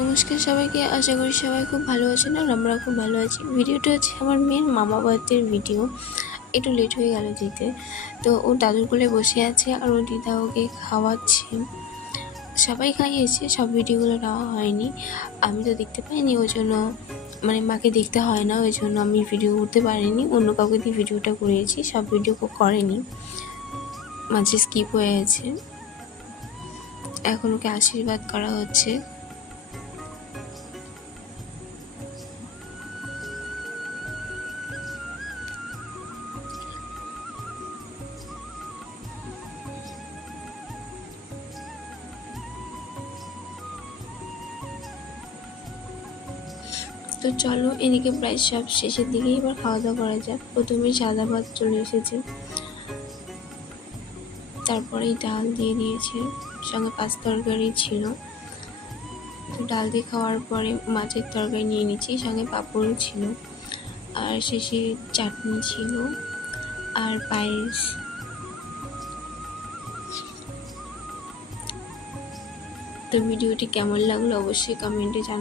নমস্কার সবাইকে, আশা করি সবাই খুব ভালো আছেন আর আমরা খুব ভালো আছি। ভিডিওটা হচ্ছে আমার মেয়ের মামা বাড়ির ভিডিও। একটু লেট হয়ে গেল যেতে। তো ও দাদুর কোলে বসে আছে আর ও দিদা ওকে খাওয়াচ্ছে। সবাই খাইয়েছে, সব ভিডিওগুলো নেওয়া হয়নি, আমি তো দেখতে পাইনি, ওই জন্য মানে মাকে দেখতে হয় না, ওই জন্য আমি ভিডিও করতে পারিনি। অন্য কাউকে দিয়ে ভিডিওটা করিয়েছি, সব ভিডিও করেনি, মাঝে স্কিপ হয়ে গেছে। এখন ওকে আশীর্বাদ করা হচ্ছে। তো চলো, এদিকে প্রায় সব শেষের দিকে, এবার খাওয়া দাওয়া করা যাক। প্রথমে সাদা ভাত চলে এসেছে, তারপরেই ডাল দিয়ে দিয়েছে, সঙ্গে পাঁচ তরকারি ছিল। তো ডাল দিয়ে খাওয়ার পরে মাছের তরকারি নিয়ে নিচ্ছি, সঙ্গে পাঁপড়ও ছিল, আর শেষে চাটনি ছিল আর পায়েস। তো ভিডিওটি কেমন লাগলো অবশ্যই কমেন্টে জানাবেন।